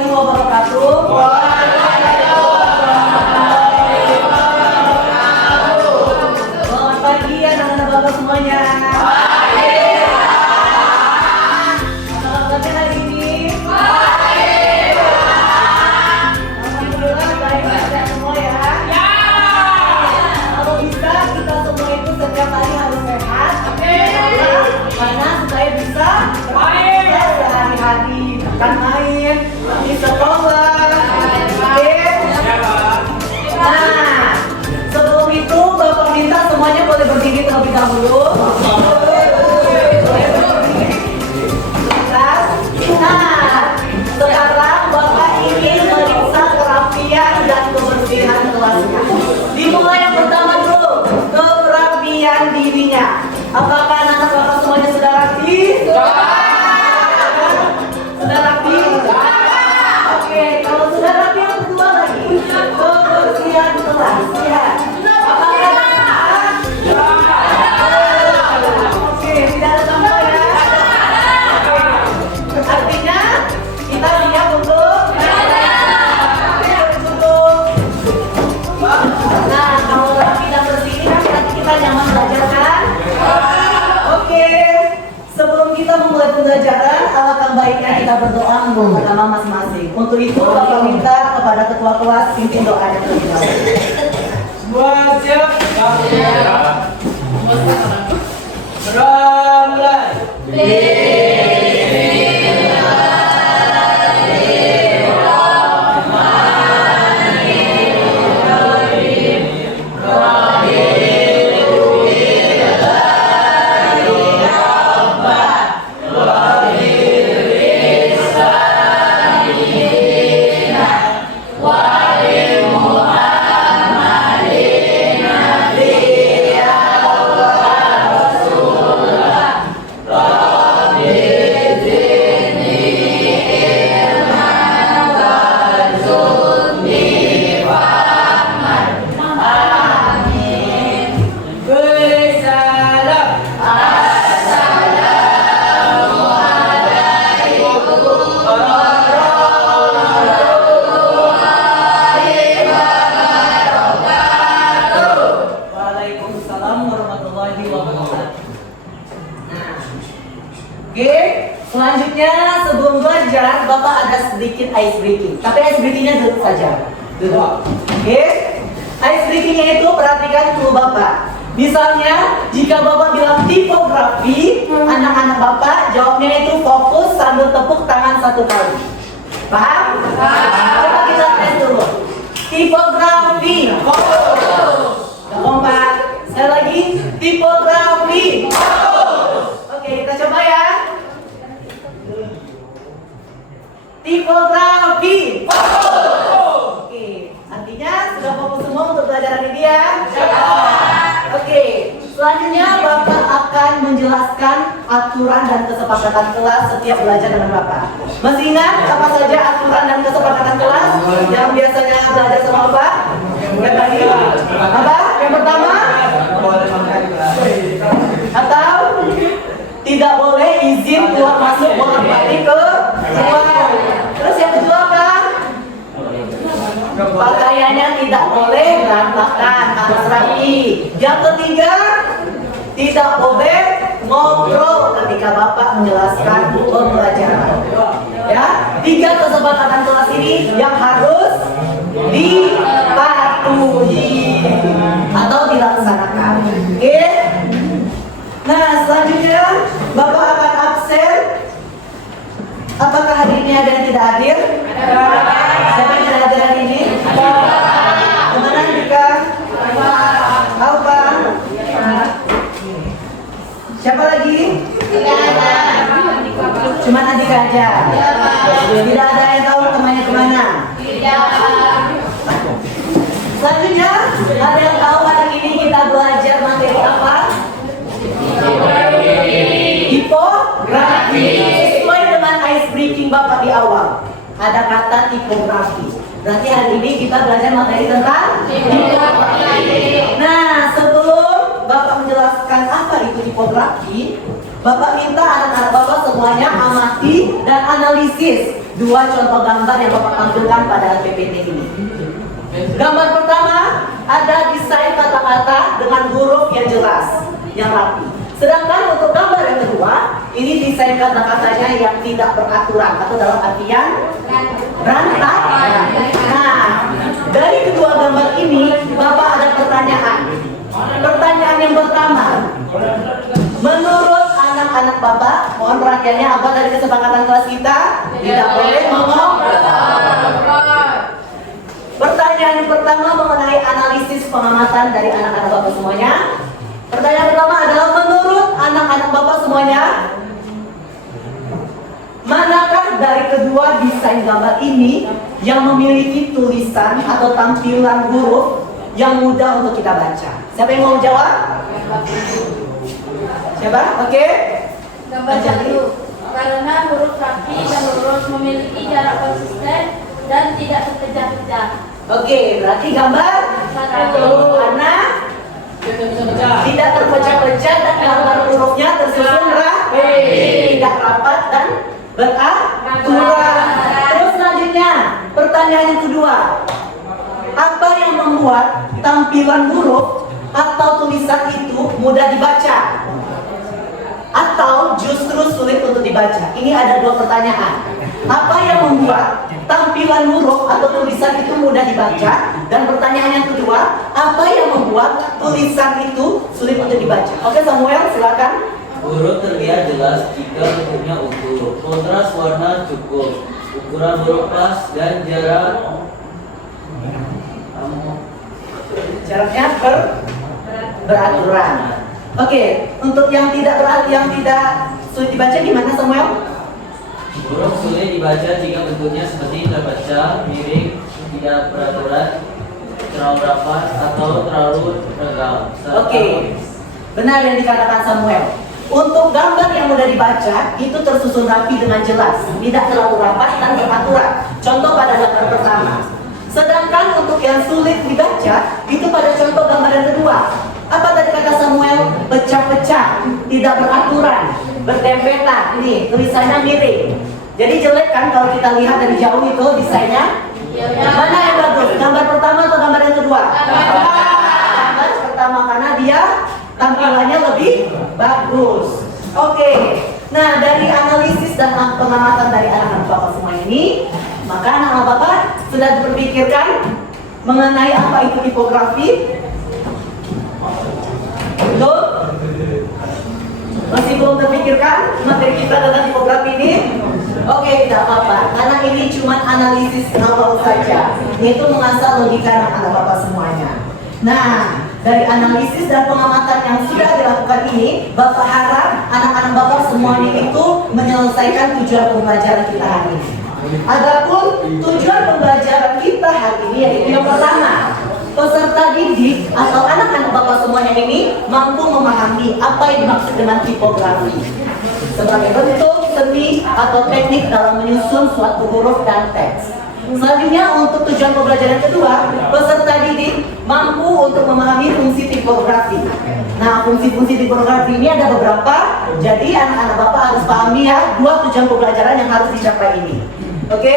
warahmatullahi wabarakatuh. Selamat pagi anak-anak bapak semuanya. Apa kabarnya hari ini? Alhamdulillah baik saja semua ya. Kalau bisa kita semua itu setiap hari harus sehat. Karena supaya bisa sehari-hari bukan main di sekolah. Oke? Nah, sebelum itu Bapak minta semuanya boleh berdiri terlebih dahulu. Nah, sekarang Bapak ingin meriksa kerapian dan kebersihan kelasnya. Dimulai yang pertama dulu, kerapian dirinya. Apakah anak-anak Bapak semuanya sudah rapi? Sudah rapi? Oke, kalau sudah rapi yang kedua lagi, kebersihan kelas. Ya. Apakah oke, tidak ada tambah ya? Artinya kita siap untuk Nah, kalau rapi dan bersih ini kan berarti kita nyaman belajar kan? Oke, sebelum kita memulai pembelajaran, alangkah baiknya kita berdoa menurut agama masing-masing. Untuk itu, Bapak minta kepada ketua kelas pimpin doanya terlebih dahulu. Semua siap? Berangkat. Waalaikumsalam warahmatullahi wabarakatuh. Nah, oke, selanjutnya sebelum belajar, Bapak ada sedikit ice breaking. Tapi ice breakingnya duduk saja. Duduk. Oke, ice breakingnya itu perhatikan dulu Bapak. Misalnya, jika Bapak bilang tipografi, anak-anak Bapak jawabnya itu fokus sambil tepuk tangan satu kali. Paham? Coba kita tes dulu. Tipografi, fokus. Gampang Pak. Sekali lagi, tipografi. Oke, kita coba ya. Tipografi. Oke, artinya sudah fokus semua untuk pelajaran ini ya? Oke, selanjutnya Bapak akan menjelaskan aturan dan kesepakatan kelas setiap belajar dengan Bapak. Masih ingat apa saja aturan dan kesepakatan kelas yang biasanya belajar sama Bapak? Yang tadi apa? Yang pertama? Atau tidak boleh izin keluar masuk bolak-balik ke sekolah. Terus yang kedua apa? Pakaiannya tidak boleh berantakan, harus rapi. Yang ketiga, tidak boleh ngobrol ketika Bapak menjelaskan pembelajaran. Ya, 3 kesepakatan kelas ini yang harus dipatuhi atau dilaksanakan. Oke? Nah, selanjutnya Bapak akan absen. Apakah hari ini ada yang tidak hadir? Siapa yang tidak hadir hari ini? Kemana Andika? Tahu Pak? Siapa lagi? Cuma Andika aja. Tidak ada yang tahu temannya kemana? Selanjutnya, ada yang tahu hari ini kita belajar materi apa? Tipografi. Sesuai dengan ice breaking Bapak di awal, ada kata tipografi. Berarti hari ini kita belajar materi tentang tipografi. Nah, sebelum Bapak menjelaskan apa itu tipografi, Bapak minta anak-anak Bapak semuanya amati dan analisis dua contoh gambar yang Bapak tampilkan pada PPT ini. Gambar pertama ada desain kata-kata dengan huruf yang jelas, yang rapi. Sedangkan untuk gambar yang kedua, ini desain kata-katanya yang tidak beraturan atau dalam artian berantakan. Nah, dari kedua gambar ini, Bapak ada pertanyaan. Pertanyaan yang pertama, menurut anak-anak Bapak, mohon perhatiannya apa dari kesepakatan kelas kita, tidak boleh ngomong. Pertanyaan yang pertama mengenai analisis pengamatan dari anak-anak Bapak semuanya. Pertanyaan pertama adalah menurut anak-anak Bapak semuanya, manakah dari kedua desain gambar ini yang memiliki tulisan atau tampilan huruf yang mudah untuk kita baca? Siapa yang mau jawab? Siapa? Oke. Gambar satu, karena huruf rapi dan lurus memiliki jarak konsisten dan tidak terpecah-pecah. Oke, berarti gambar Satu. karena tidak terpecah-pecah dan gambar hurufnya tersusun rapi, tidak rapat dan beraturan. Terus selanjutnya, pertanyaan yang kedua, apa yang membuat tampilan huruf atau tulisan itu mudah dibaca atau justru sulit untuk dibaca? Ini ada dua pertanyaan. Apa yang membuat tampilan huruf atau tulisan itu mudah dibaca? Dan pertanyaan yang kedua, apa yang membuat tulisan itu sulit untuk dibaca? Oke, Samuel, silakan. Huruf terlihat jelas jika bentuknya utuh, kontras warna cukup, ukuran huruf pas dan Jaraknya beraturan. Oke, untuk yang tidak sulit dibaca gimana, Samuel? huruf sulit dibaca jika bentuknya seperti terpecah, miring, tidak beraturan, terlalu rapat atau terlalu regam. Oke, benar yang dikatakan Samuel. Untuk gambar yang mudah dibaca, itu tersusun rapi dengan jelas, tidak terlalu rapat dan beraturan. Contoh pada gambar pertama. Sedangkan untuk yang sulit dibaca, itu pada contoh gambar yang kedua. Apa tadi kata Samuel? Pecah-pecah, tidak beraturan, berdempetan. Ini tulisannya miring. Jadi jelek kan kalau kita lihat dari jauh itu desainnya? Mana yang bagus? Gambar pertama atau gambar yang kedua? Gambar pertama karena dia tampilannya lebih bagus. Oke. Nah, dari analisis dan pengamatan dari anak-anak Bapak semua ini, maka anak-anak Bapak sudah berpikirkan mengenai apa itu tipografi? Belum? Masih belum terpikirkan materi kita tentang tipografi ini? Oke, tidak apa-apa, karena ini cuma analisis awal saja, yaitu mengasah logika anak-anak Bapak semuanya. Nah, dari analisis dan pengamatan yang sudah dilakukan ini, Bapak harap anak-anak Bapak semuanya itu menyelesaikan tujuan pembelajaran kita hari ini. Adapun tujuan pembelajaran kita hari ini yaitu yang pertama, peserta didik atau anak-anak Bapak semuanya ini mampu memahami apa yang dimaksud dengan tipografi sebagai bentuk seni atau teknik dalam menyusun suatu huruf dan teks. Selanjutnya untuk tujuan pembelajaran kedua, peserta didik mampu untuk memahami fungsi tipografi. Nah, fungsi-fungsi tipografi ini ada beberapa, jadi anak-anak Bapak harus pahami ya dua tujuan pembelajaran yang harus dicapai ini. Oke?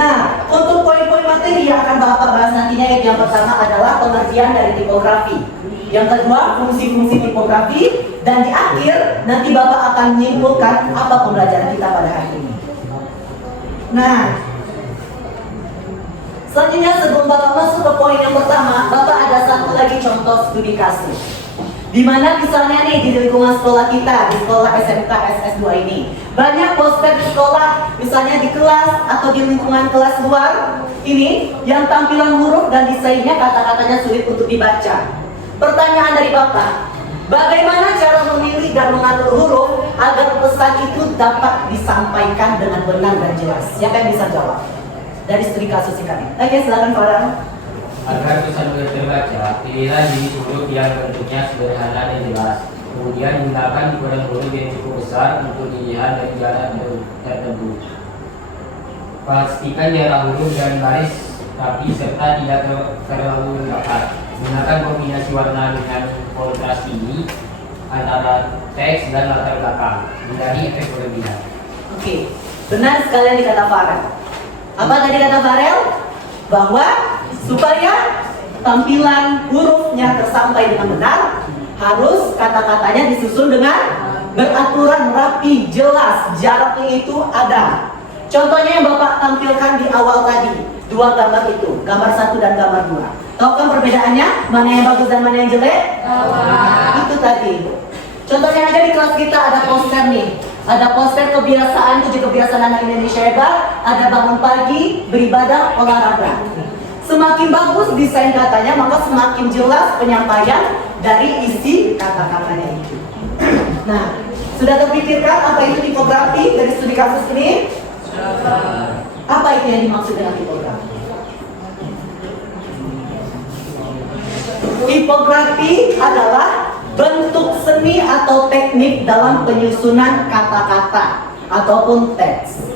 Nah, untuk poin-poin materi yang akan Bapak bahas nantinya, yang pertama adalah pengertian dari tipografi. Yang kedua, fungsi-fungsi tipografi. Dan di akhir, nanti Bapak akan menyimpulkan apa pembelajaran kita pada hari ini. Nah, selanjutnya sebelum Bapak masuk ke poin yang pertama, Bapak ada satu lagi contoh studi kasus. Di mana misalnya nih di lingkungan sekolah kita, di sekolah SMK SS2 ini, banyak poster di sekolah, misalnya di kelas atau di lingkungan kelas luar ini, yang tampilan huruf dan desainnya kata-katanya sulit untuk dibaca. Pertanyaan dari Bapak, bagaimana cara memilih dan mengatur huruf agar pesan itu dapat disampaikan dengan benar dan jelas? Siapa yang bisa jawab? Dari studi kasus ini. Oke, silakan Farhan. Agar pesan mudah terbaca, pilihlah jenis huruf yang bentuknya sederhana dan jelas. Kemudian gunakan ukuran huruf yang cukup besar untuk dilihat dari jarak tertentu. Pastikan jarak huruf dan baris rapi serta tidak terlalu rapat. Gunakan kombinasi warna dengan kontras tinggi antara teks dan latar belakang. Hindari efek berlebihan. Oke. Benar sekalian di kata Farel. Apa tadi kata Farel? Bahwa supaya tampilan hurufnya tersampai dengan benar, harus kata-katanya disusun dengan beraturan, rapi, jelas, jaraknya itu ada. Contohnya yang Bapak tampilkan di awal tadi, dua gambar itu, gambar 1 dan gambar 2. Tahu kan perbedaannya? Mana yang bagus dan mana yang jelek? Itu tadi. Contohnya aja di kelas kita ada poster nih. Ada poster kebiasaan, 7 kebiasaan anak Indonesia hebat. Ada bangun pagi, beribadah, olahraga. Semakin bagus desain katanya, maka semakin jelas penyampaian dari isi kata-katanya itu. Nah, sudah terpikirkan apa itu tipografi dari studi kasus ini? Apa itu yang dimaksud dengan tipografi? Tipografi adalah bentuk seni atau teknik dalam penyusunan kata-kata ataupun teks.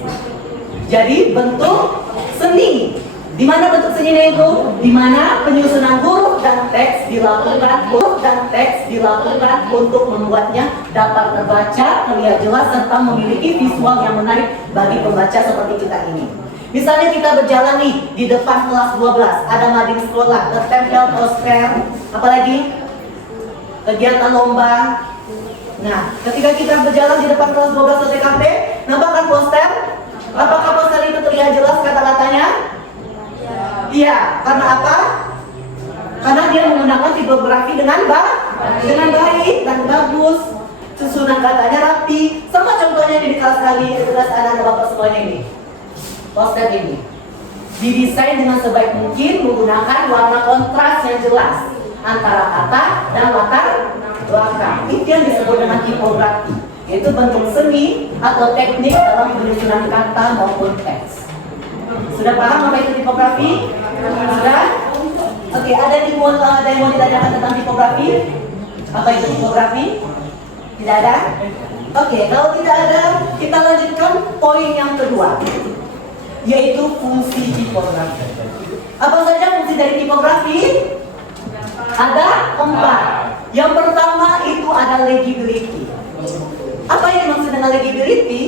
Jadi bentuk seni. Di mana bentuk seninya itu? Di mana penyusunan huruf dan teks dilakukan, untuk membuatnya dapat terbaca, terlihat jelas serta memiliki visual yang menarik bagi pembaca seperti kita ini. Misalnya kita berjalan nih di depan kelas 12, ada mading sekolah, tertempel poster, apalagi kegiatan lomba. Nah, ketika kita berjalan di depan kelas 12 TKP, nampak kan poster? Apakah poster itu terlihat jelas kata-katanya? Iya, karena apa? Karena dia menggunakan tipografi dengan baik dan bagus. Susunan katanya rapi. Sama contohnya di kelas kali, kelas anak-anak Bapak semuanya ini. Poster ini didesain dengan sebaik mungkin menggunakan warna kontras yang jelas antara kata dan latar belakang. Itu yang disebut dengan tipografi, yaitu bentuk seni atau teknik dalam penyusunan kata maupun teks. Sudah paham apa itu tipografi? Sudah? Oke, ada yang mau ditanyakan tentang tipografi? Apa itu tipografi? Tidak ada? Oke, kalau tidak ada, kita lanjutkan poin yang kedua, yaitu fungsi tipografi. Apa saja fungsi dari tipografi? Ada 4. Yang pertama itu ada legibility. Apa yang dimaksud dengan legibility?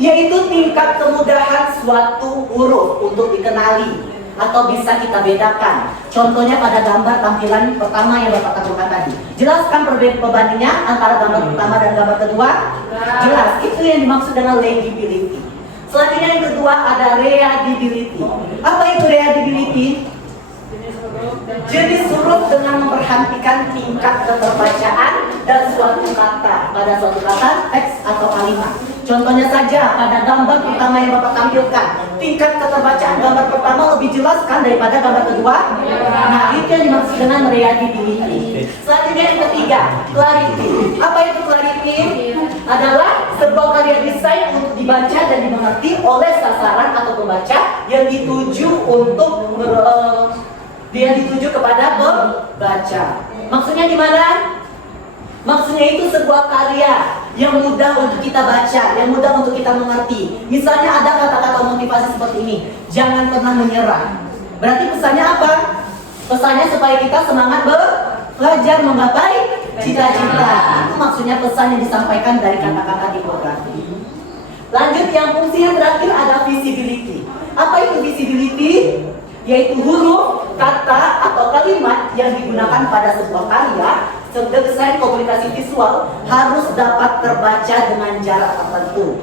Yaitu tingkat kemudahan suatu huruf untuk dikenali atau bisa kita bedakan. Contohnya pada gambar tampilan pertama yang Bapak tampilkan tadi. Jelaskan perbandingannya antara gambar pertama dan gambar kedua? Jelas, itu yang dimaksud dengan legibility. Selanjutnya yang kedua ada readability. Apa itu readability? Jenis huruf dengan memperhatikan tingkat keterbacaan dan suatu kata pada suatu kata, teks atau kalimat. Contohnya saja pada gambar pertama yang Bapak tampilkan, tingkat keterbacaan gambar pertama lebih jelas kan daripada gambar kedua. Nah, itu yang dimaksud dengan readability. Selanjutnya yang ketiga, clarity. Apa itu clarity? Adalah sebuah karya desain untuk dibaca dan dimengerti oleh sasaran atau pembaca yang dituju kepada pembaca. Maksudnya di mana? Maksudnya itu sebuah karya yang mudah untuk kita baca, yang mudah untuk kita mengerti. Misalnya ada kata-kata motivasi seperti ini, jangan pernah menyerah. Berarti pesannya apa? Pesannya supaya kita semangat belajar menggapai cita-cita. Itu maksudnya pesan yang disampaikan dari kata-kata tipografi. Lanjut, yang fungsi yang terakhir ada visibility. Apa itu visibility? Yaitu huruf, kata, atau kalimat yang digunakan pada sebuah karya desain komunikasi visual harus dapat terbaca dengan jarak tertentu.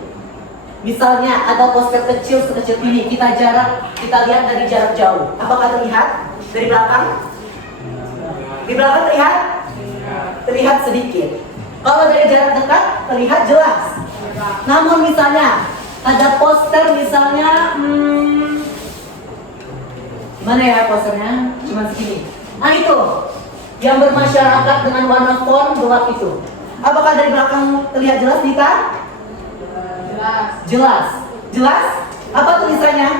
Misalnya ada poster kecil sekecil ini, kita lihat dari jarak jauh. Apakah terlihat dari belakang? Di belakang terlihat? Terlihat sedikit. Kalau dari jarak dekat terlihat jelas. Namun misalnya ada poster misalnya mana ya posternya? Cuma segini. Nah itu yang bermasyarakat dengan warna font gelap itu. Apakah dari belakang terlihat jelas, Dita? Jelas. Jelas? Apa tulisannya?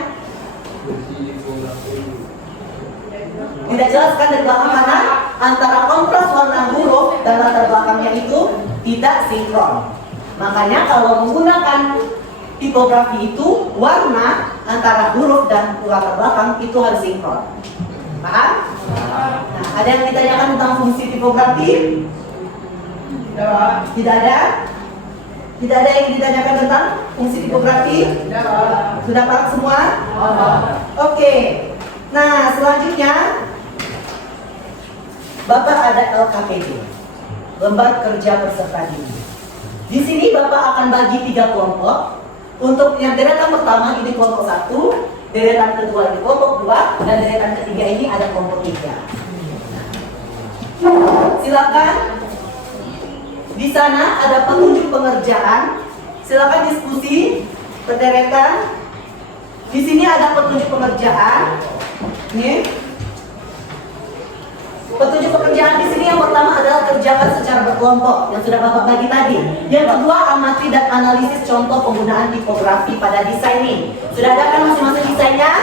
Tidak jelas kan dari belakang karena antara kontras warna huruf dan latar belakangnya itu tidak sinkron. Makanya kalau menggunakan tipografi itu warna antara huruf dan latar belakang itu harus sinkron. Paham? Nah, ada yang ditanyakan tentang fungsi tipografi? Tidak ada? Tidak ada yang ditanyakan tentang fungsi tipografi? Sudah paham semua? Oke. Nah, selanjutnya Bapak ada LKPD, Lembar Kerja Peserta Didik. Di sini Bapak akan bagi 3 kelompok. Untuk yang deretan pertama ini kelompok 1, deretan kedua ini kelompok 2, dan deretan ketiga ini ada kelompok 3. Silakan. Di sana ada petunjuk pengerjaan. Silakan diskusi berderetan. Di sini ada petunjuk pengerjaan. Nih. Petunjuk pekerjaan di sini yang pertama adalah kerjakan secara berkelompok yang sudah Bapak bagi tadi. Yang kedua, amati dan analisis contoh penggunaan tipografi pada desain ini. Sudah ada kan masing-masing desainnya?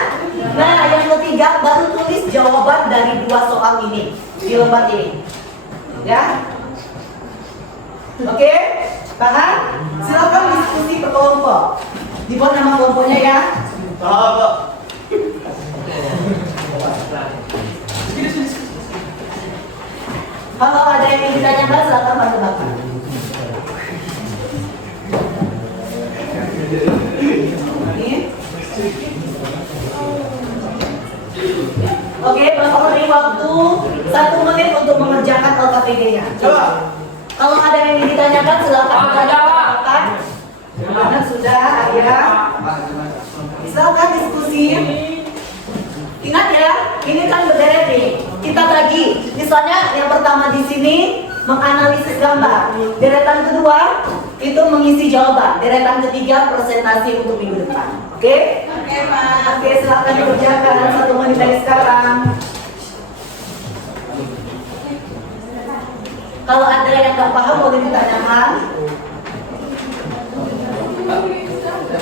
Nah, yang ketiga, baru tulis jawaban dari 2 soal ini di lembar ini. Ya? Oke? Paham? Silakan diskusi per kelompok. Dibuat nama kelompoknya ya. Kalau ada yang ditanyakan, silakan bantu Bapak. Oke, Bapak beri waktu 1 menit untuk mengerjakan LKPD-nya. Coba. Kalau ada yang ditanyakan, silakan bertanyakan. Mana sudah, Ayah? Silakan diskusi. Ingat ya, ini kan berderet nih. Kita bagi. Misalnya yang pertama di sini menganalisis gambar. Deretan kedua itu mengisi jawaban. Deretan ketiga presentasi untuk minggu depan. Oke? Oke, Pak. Oke, silakan dikerjakan 1 menit dari sekarang. Kalau ada yang nggak paham boleh ditanyakan.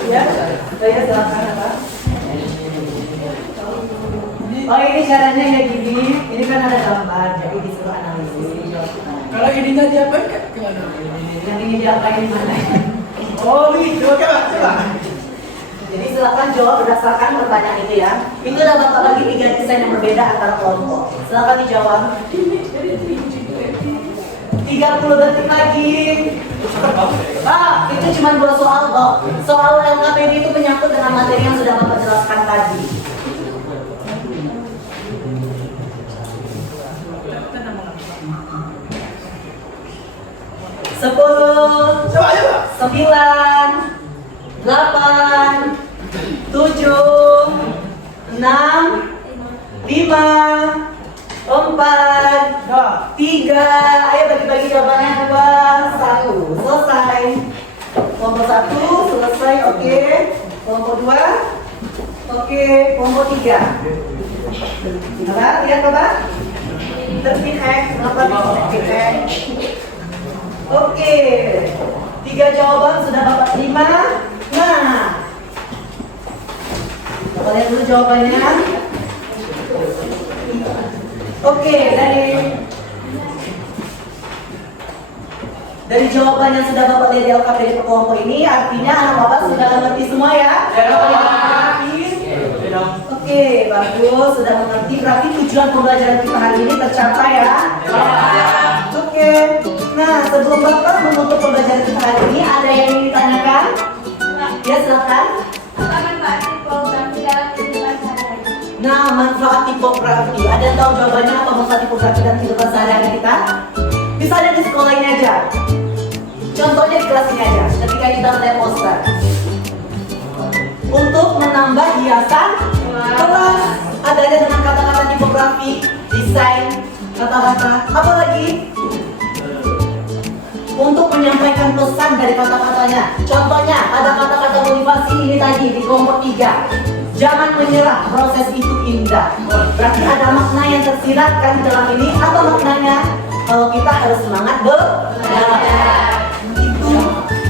Ya, saya silakan Pak. Oh, ini caranya ya gini. Ini kan ada gambar, jadi disuruh analisis. Kalau ininya diapain gimana? Yang ingin diapain mana? Oh, itu coba. Jadi silakan jawab berdasarkan pertanyaan itu ya. Itu udah Bapak bagi 3 desain yang berbeda antara kelompok. Silakan dijawab. 30 detik lagi. Pak, itu cuma 2 soal kok. Soal LKPD itu menyangkut dengan materi yang sudah Bapak jelaskan tadi. 10, 9, 8, 7, 6, 5, 4, 3. Ayo bagi-bagi jawabannya 2, 1. Selesai. Kelompok 1 selesai, oke. Kelompok 2, oke. Kelompok 3. Gimana? Lihat Bapak. Terpin X, kenapa terpin X? Oke, 3 jawaban sudah Bapak terima. Nah, kita lihat dulu jawabannya. Oke, dari jawaban yang sudah Bapak lihat di LKPD per kelompok ini, artinya anak Bapak sudah mengerti semua ya? Oke, bagus, sudah mengerti. Berarti tujuan pembelajaran kita hari ini tercapai ya? Oke. Nah, sebelum Bapak menutup pembelajaran kita hari ini, ada yang ingin ditanyakan? Ya, silakan. Apa manfaat tipografi dalam kehidupan sehari-hari? Nah, manfaat tipografi. Ada yang tahu jawabannya apa manfaat tipografi dan kehidupan sehari-hari kita? Misalnya di sekolah ini aja. Contohnya di kelas ini aja. Ketika kita melihat poster. Untuk menambah hiasan kelas. Adanya dengan kata-kata tipografi, desain, kata-kata. Apa lagi? Untuk menyampaikan pesan dari kata-katanya. Contohnya, ada kata-kata motivasi ini tadi di kelompok 3. Jangan menyerah, proses itu indah. Berarti ada makna yang tersiratkan di dalam ini. Apa maknanya? Kalau kita harus semangat belajar.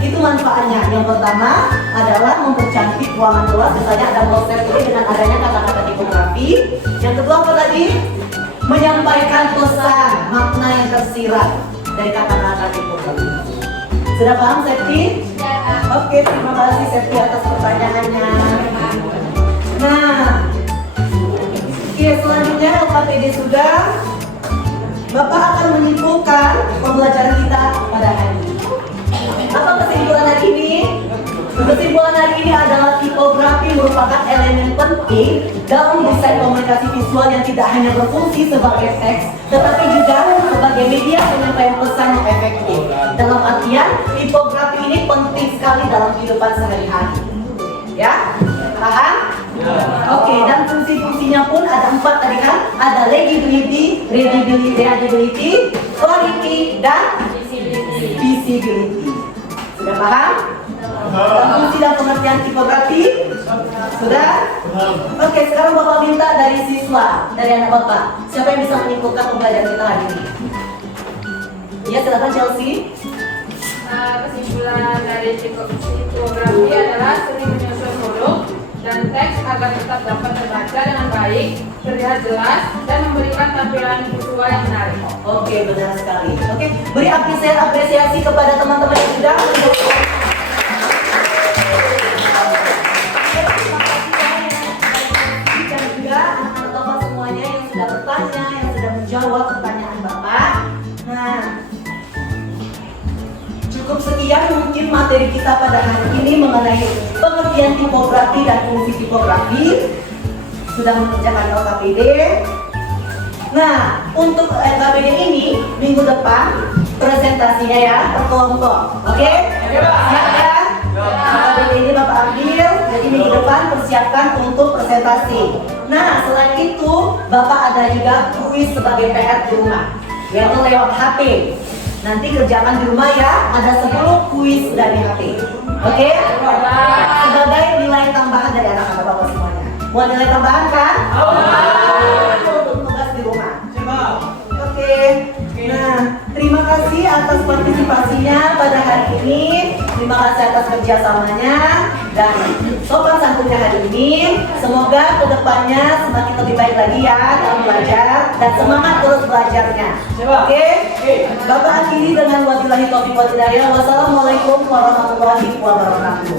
Itu manfaatnya. Yang pertama adalah mempercantik ruangan kelas. Misalnya ada poster ini dengan adanya kata-kata tipografi. Yang kedua apa tadi? Menyampaikan pesan, makna yang tersirat dari kata-kata tipografi. Sudah paham, Septi? Oke, terima kasih Septi atas pertanyaannya. Nah, oke, selanjutnya LKPD sudah. Bapak akan menyimpulkan pembelajaran kita pada hari ini. Apa kesimpulan hari penting dalam desain komunikasi visual yang tidak hanya berfungsi sebagai teks, tetapi juga sebagai media penyampaian pesan yang efektif. Dalam artian, tipografi ini penting sekali dalam kehidupan sehari-hari. Ya, paham? Oke, dan fungsi-fungsinya pun ada 4 tadi kan? Ada legibility, readability, clarity, dan visibility. Sudah paham? Dan fungsi dan pengertian tipografi? Sudah? Oke, sekarang Bapak minta dari siswa, dari anak Bapak. Siapa yang bisa menyimpulkan pembelajaran kita hari ini? Ya, silakan Chelsea. Kesimpulan dari tipografi adalah sering menyusun huruf dan teks agar tetap dapat terbaca dengan baik, terlihat jelas, dan memberikan tampilan visual yang menarik. Oke, benar sekali. Oke, beri apresiasi kepada teman-teman yang sudah mendukung. Dan juga anak-anak Bapak semuanya yang sudah bertanya, yang sudah menjawab pertanyaan Bapak. Nah, cukup sekian mungkin materi kita pada hari ini mengenai pengertian tipografi dan fungsi tipografi. Sudah mengerjakan LKPD. Nah, untuk LKPD ini minggu depan presentasinya ya per kelompok. Oke? Siap ya? LKPD ini Bapak ambil, jadi minggu depan persiapkan untuk presentasi. Nah, selain itu Bapak ada juga kuis sebagai PR di rumah, yaitu lewat HP. Nanti kerjakan di rumah ya, ada 10 kuis dari HP. Oke? Sebagai nilai tambahan dari anak-anak Bapak semuanya. Mau nilai tambahan kan? Untuk tugas di rumah. Oke. Nah, terima kasih atas partisipasinya pada hari ini. Terima kasih atas kerjasamanya dan sopan santunnya hari ini. Semoga kedepannya semakin lebih baik lagi ya dalam belajar dan semangat terus belajarnya. Oke? Bapak akhiri dengan wabillahi taufiq wal hidayah. Wassalamualaikum warahmatullahi wabarakatuh.